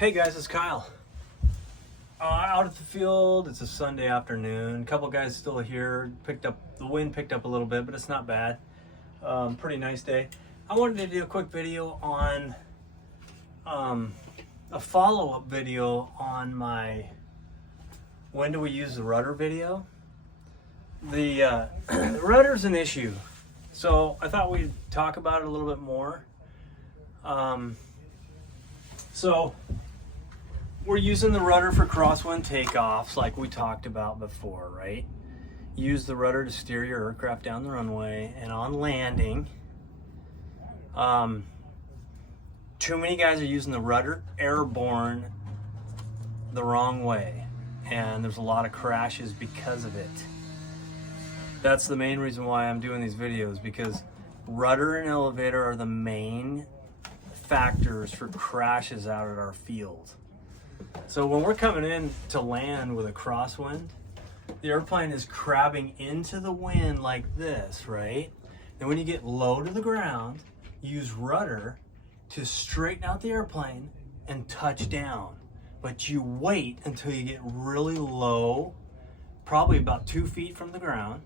Hey guys, it's Kyle. Out at the field, it's a Sunday afternoon. A couple guys still here. The wind picked up a little bit, but it's not bad. Pretty nice day. I wanted to do a quick video on a follow-up video on my when do we use the rudder video. The rudder's an issue, so I thought we'd talk about it a little bit more. So we're using the rudder for crosswind takeoffs like we talked about before, right? Use the rudder to steer your aircraft down the runway, and on landing, too many guys are using the rudder airborne the wrong way, and there's a lot of crashes because of it. That's the main reason why I'm doing these videos, because rudder and elevator are the main factors for crashes out at our field. So when we're coming in to land with a crosswind, the airplane is crabbing into the wind like this, right? And when you get low to the ground, use rudder to straighten out the airplane and touch down. But you wait until you get really low, probably about 2 feet from the ground,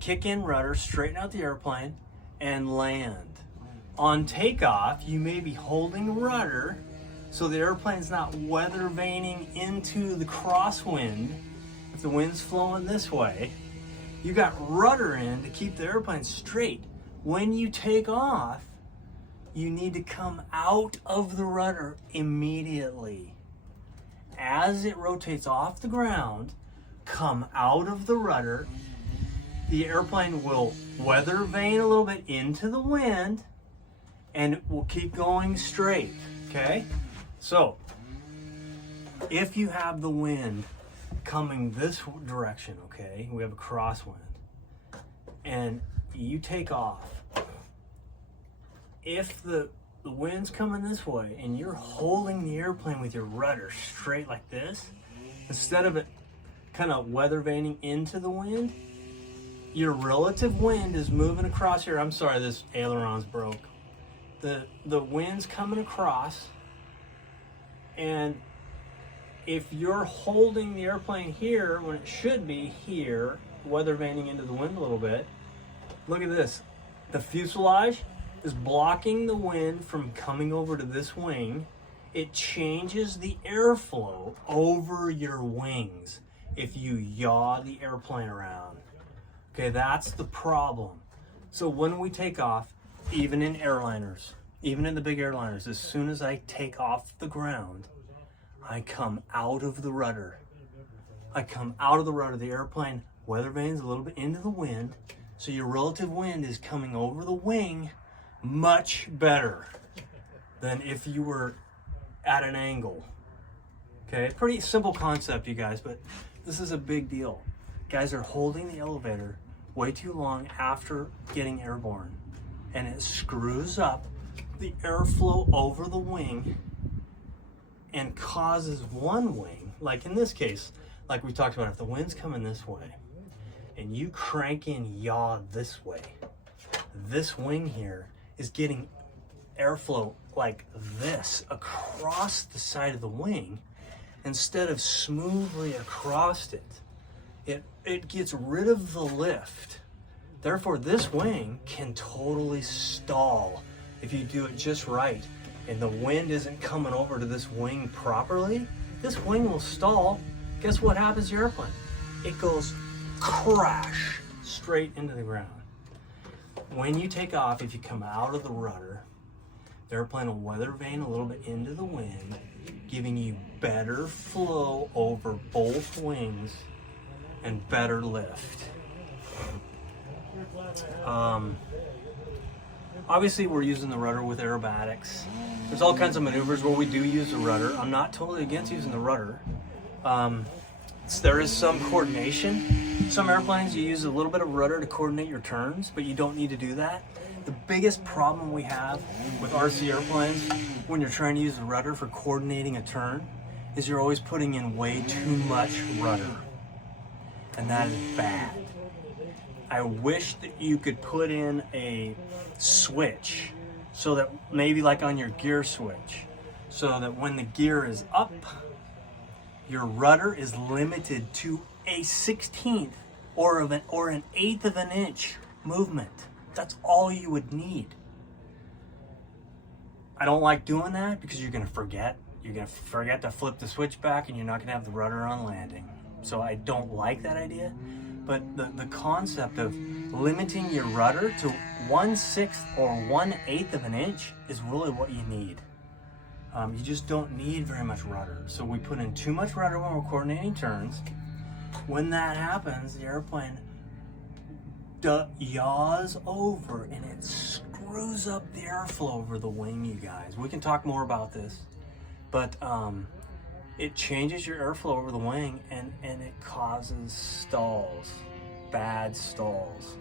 kick in rudder, straighten out the airplane, and land. On takeoff, you may be holding rudder so the airplane's not weather vaning into the crosswind. If the wind's flowing this way, you got rudder in to keep the airplane straight. When you take off, you need to come out of the rudder immediately. As it rotates off the ground, come out of the rudder. The airplane will weather vane a little bit into the wind, and it will keep going straight, okay? So, if you have the wind coming this direction, okay, we have a crosswind, and you take off, if the wind's coming this way and you're holding the airplane with your rudder straight like this, instead of it kind of weather vaning into the wind, your relative wind is moving across here. I'm sorry, this aileron's broke. The wind's coming across, and if you're holding the airplane here when it should be here, weather vaning into the wind a little bit, look at this. The fuselage is blocking the wind from coming over to this wing. It changes the airflow over your wings if you yaw the airplane around. Okay, that's the problem. So when we take off, even in airliners, even in the big airliners, as soon as I take off the ground, I come out of the rudder. I come out of the rudder. The airplane weather vanes a little bit into the wind, so your relative wind is coming over the wing much better than if you were at an angle. Okay, pretty simple concept, you guys, but this is a big deal. Guys are holding the elevator way too long after getting airborne, and it screws up the airflow over the wing and causes one wing, like in this case, like we talked about, if the wind's coming this way and you crank in yaw this way, this wing here is getting airflow like this across the side of the wing instead of smoothly across it. It gets rid of the lift. Therefore, this wing can totally stall if you do it just right, and the wind isn't coming over to this wing properly. This wing will stall. Guess what happens to your airplane? It goes crash straight into the ground. When you take off, if you come out of the rudder, the airplane will weather vane a little bit into the wind, giving you better flow over both wings and better lift. Obviously, we're using the rudder with aerobatics. There's all kinds of maneuvers where we do use the rudder. I'm not totally against using the rudder. There is some coordination. Some airplanes, you use a little bit of rudder to coordinate your turns, but you don't need to do that. The biggest problem we have with RC airplanes when you're trying to use the rudder for coordinating a turn is you're always putting in way too much rudder. And that is bad. I wish that you could put in a switch so that maybe like on your gear switch, so that when the gear is up, your rudder is limited to a 1/16 or an 1/8 of an inch movement. That's all you would need. I don't like doing that because you're gonna forget. You're gonna forget to flip the switch back and you're not gonna have the rudder on landing. So I don't like that idea. But the concept of limiting your rudder to 1/6 or 1/8 of an inch is really what you need. You just don't need very much rudder. So we put in too much rudder when we're coordinating turns. When that happens, the airplane yaws over and it screws up the airflow over the wing, you guys. We can talk more about this, but it changes your airflow over the wing and it causes stalls, bad stalls.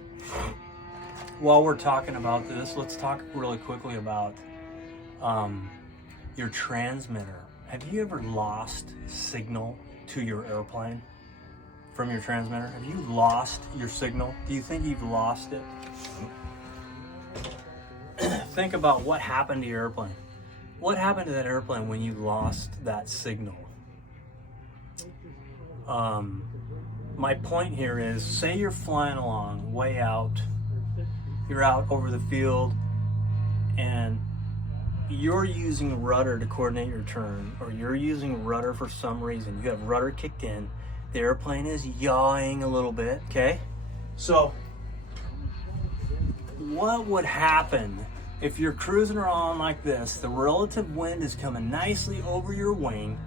While we're talking about this, let's talk really quickly about your transmitter. Have you ever lost signal to your airplane from your transmitter? Have you lost your signal? Do you think you've lost it? Think about what happened to your airplane. What happened to that airplane when you lost that signal? My point here is, say you're flying along way out, you're out over the field and you're using rudder to coordinate your turn, or you're using rudder for some reason. You have rudder kicked in, the airplane is yawing a little bit, okay? So what would happen if you're cruising around like this, the relative wind is coming nicely over your wing,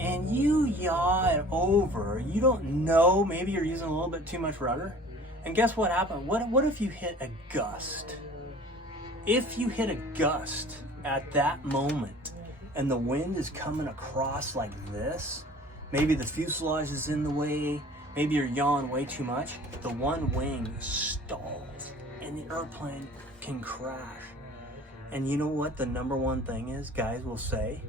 and you yaw it over? You don't know, maybe you're using a little bit too much rudder, and guess what happened? What if you hit a gust? If you hit a gust at that moment and the wind is coming across like this, maybe the fuselage is in the way, maybe you're yawing way too much, the one wing stalls and the airplane can crash. And you know what the number one thing is, guys will say?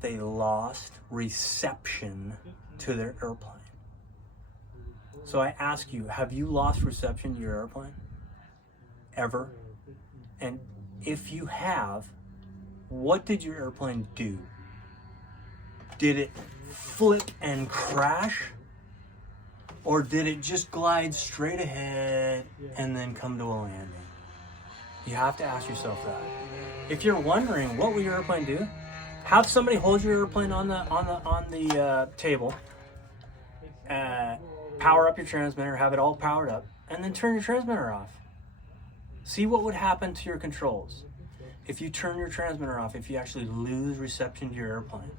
They lost reception to their airplane. So I ask you, have you lost reception to your airplane? Ever? And if you have, what did your airplane do? Did it flip and crash? Or did it just glide straight ahead and then come to a landing? You have to ask yourself that. If you're wondering what will your airplane do, have somebody hold your airplane on the table, power up your transmitter, have it all powered up, and then turn your transmitter off. See what would happen to your controls if you turn your transmitter off, if you actually lose reception to your airplane.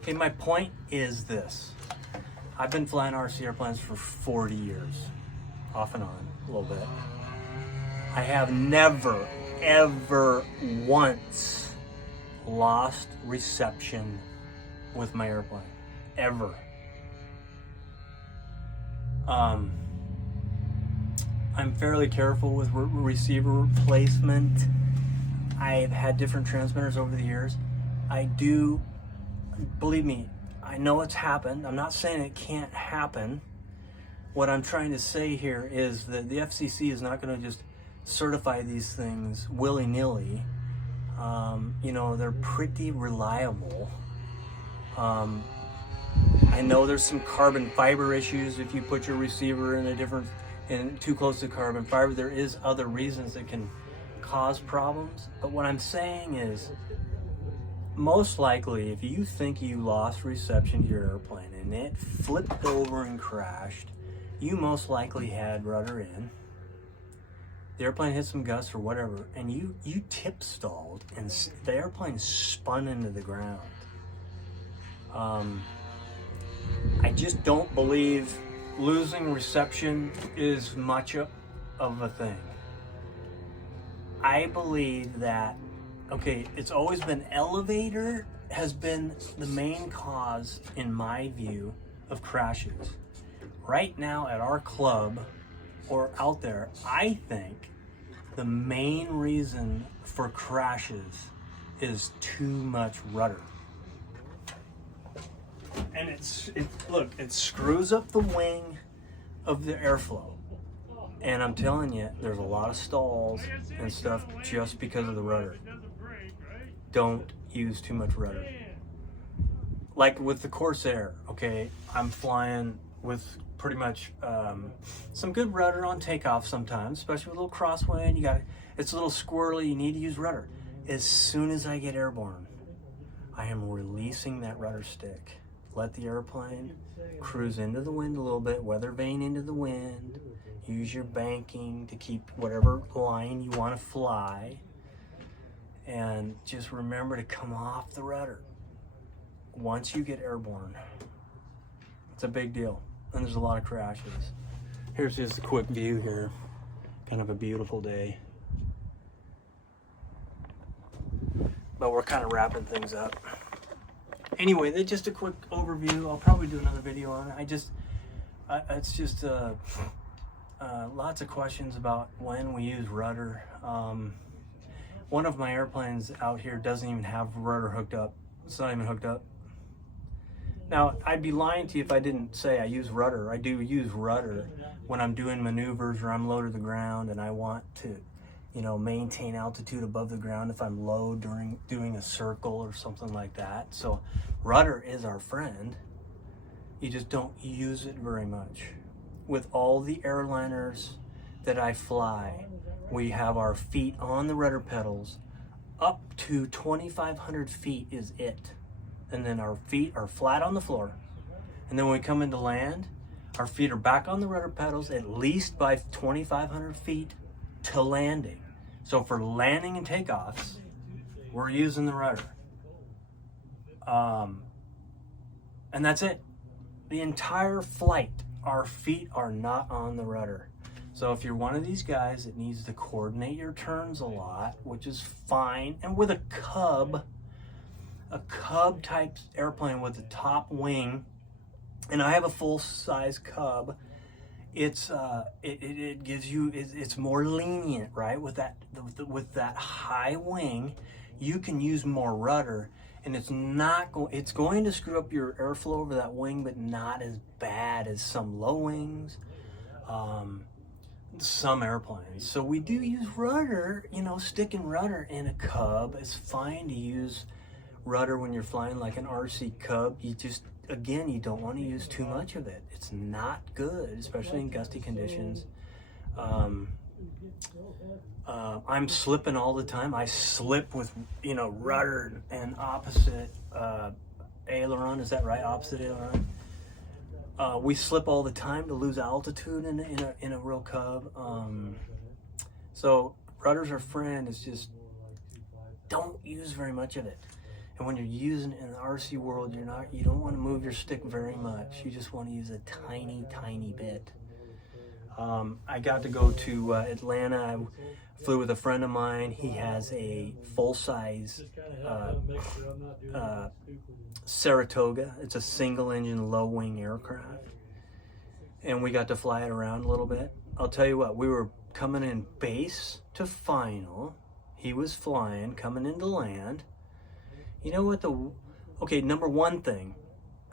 Okay, my point is this. I've been flying RC airplanes for 40 years, off and on, a little bit. I have never, ever once lost reception with my airplane, ever. I'm fairly careful with receiver placement. I've had different transmitters over the years. I do, believe me, I know it's happened. I'm not saying it can't happen. What I'm trying to say here is that the FCC is not going to just certify these things willy-nilly. You know, they're pretty reliable. I know there's some carbon fiber issues if you put your receiver in too close to carbon fiber. There is other reasons that can cause problems. But what I'm saying is, most likely, if you think you lost reception to your airplane and it flipped over and crashed, you most likely had rudder in. The airplane hit some gusts or whatever, and you tip stalled and the airplane spun into the ground. I just don't believe losing reception is much of a thing. I believe that, okay, it's always been elevator has been the main cause, in my view, of crashes. Right now at our club or out there, I think the main reason for crashes is too much rudder. And it screws up the wing of the airflow. And I'm telling you, there's a lot of stalls and stuff just because of the rudder. Don't use too much rudder. Like with the Corsair, okay, I'm flying with pretty much some good rudder on takeoff sometimes, especially with a little crosswind. It's a little squirrely, you need to use rudder. As soon as I get airborne, I am releasing that rudder stick. Let the airplane cruise into the wind a little bit, weather vane into the wind. Use your banking to keep whatever line you want to fly. And just remember to come off the rudder once you get airborne. It's a big deal, and there's a lot of crashes. Here's just a quick view here. Kind of a beautiful day. But we're kind of wrapping things up. Anyway, that's just a quick overview. I'll probably do another video on it. It's just lots of questions about when we use rudder. One of my airplanes out here doesn't even have rudder hooked up. It's not even hooked up. Now, I'd be lying to you if I didn't say I use rudder. I do use rudder when I'm doing maneuvers or I'm low to the ground and I want to, maintain altitude above the ground if I'm low during doing a circle or something like that. So rudder is our friend. You just don't use it very much. With all the airliners that I fly, we have our feet on the rudder pedals. Up to 2,500 feet is it. And then our feet are flat on the floor. And then when we come into land, our feet are back on the rudder pedals at least by 2,500 feet to landing. So for landing and takeoffs, we're using the rudder. And that's it. The entire flight, our feet are not on the rudder. So if you're one of these guys that needs to coordinate your turns a lot, which is fine, and with a Cub type airplane with the top wing, and I have a full size Cub, it gives you, it's more lenient, right? With that high wing, you can use more rudder, and it's going to screw up your airflow over that wing, but not as bad as some low wings, some airplanes. So we do use rudder, sticking rudder in a Cub. It's fine to use rudder when you're flying like an RC Cub. You don't want to use too much of it. It's not good, especially in gusty conditions. I'm slipping all the time. I slip with, rudder and opposite aileron. Is that right? Opposite aileron. We slip all the time to lose altitude in a real Cub. So rudder's our friend. It's just don't use very much of it. And when you're using it in the RC world, you don't want to move your stick very much. You just want to use a tiny, tiny bit. I got to go to Atlanta. I flew with a friend of mine. He has a full-size Saratoga. It's a single-engine, low-wing aircraft. And we got to fly it around a little bit. I'll tell you what, we were coming in base to final. He was flying, coming into land. You know what number one thing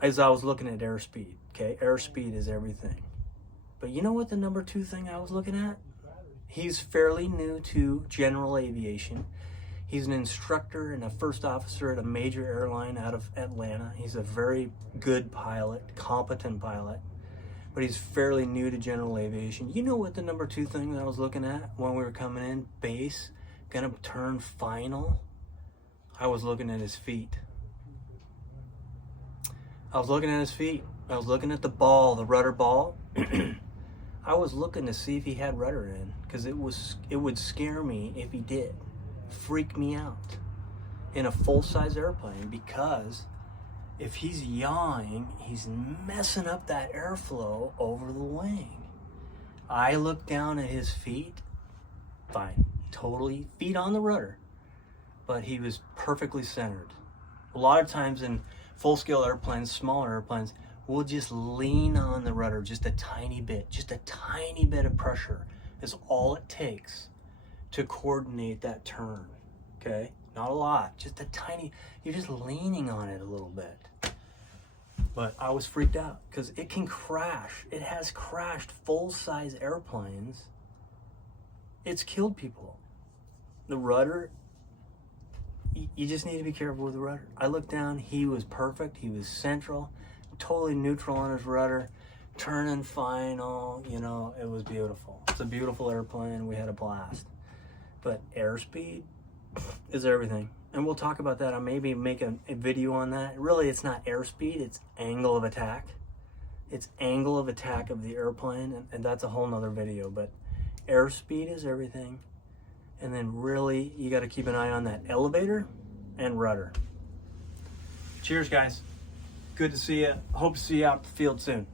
is I was looking at airspeed, okay? Airspeed is everything. But you know what the number two thing I was looking at? He's fairly new to general aviation. He's an instructor and a first officer at a major airline out of Atlanta. He's a very good pilot, competent pilot, but he's fairly new to general aviation. You know what the number two thing that I was looking at when we were coming in base, gonna turn final? I was looking at his feet. I was looking at the ball, the rudder ball. I was looking to see if he had rudder in, because it would scare me if he did. Freak me out in a full-size airplane, because if he's yawing, he's messing up that airflow over the wing. I looked down at his feet, fine, totally feet on the rudder, but he was perfectly centered. A lot of times in full-scale airplanes, smaller airplanes, we'll just lean on the rudder just a tiny bit of pressure is all it takes to coordinate that turn, okay? Not a lot, just a tiny, you're just leaning on it a little bit. But I was freaked out because it can crash. It has crashed full-size airplanes. It's killed people. The rudder you just need to be careful with the rudder. I looked down, he was perfect. He was central, totally neutral on his rudder, turning final, you know, it was beautiful. It's a beautiful airplane. We had a blast. But airspeed is everything. And we'll talk about that. I'll maybe make a video on that. Really, it's not airspeed, it's angle of attack. It's angle of attack of the airplane, and that's a whole nother video. But airspeed is everything. And then really, you got to keep an eye on that elevator and rudder. Cheers, guys. Good to see you. Hope to see you out the field soon.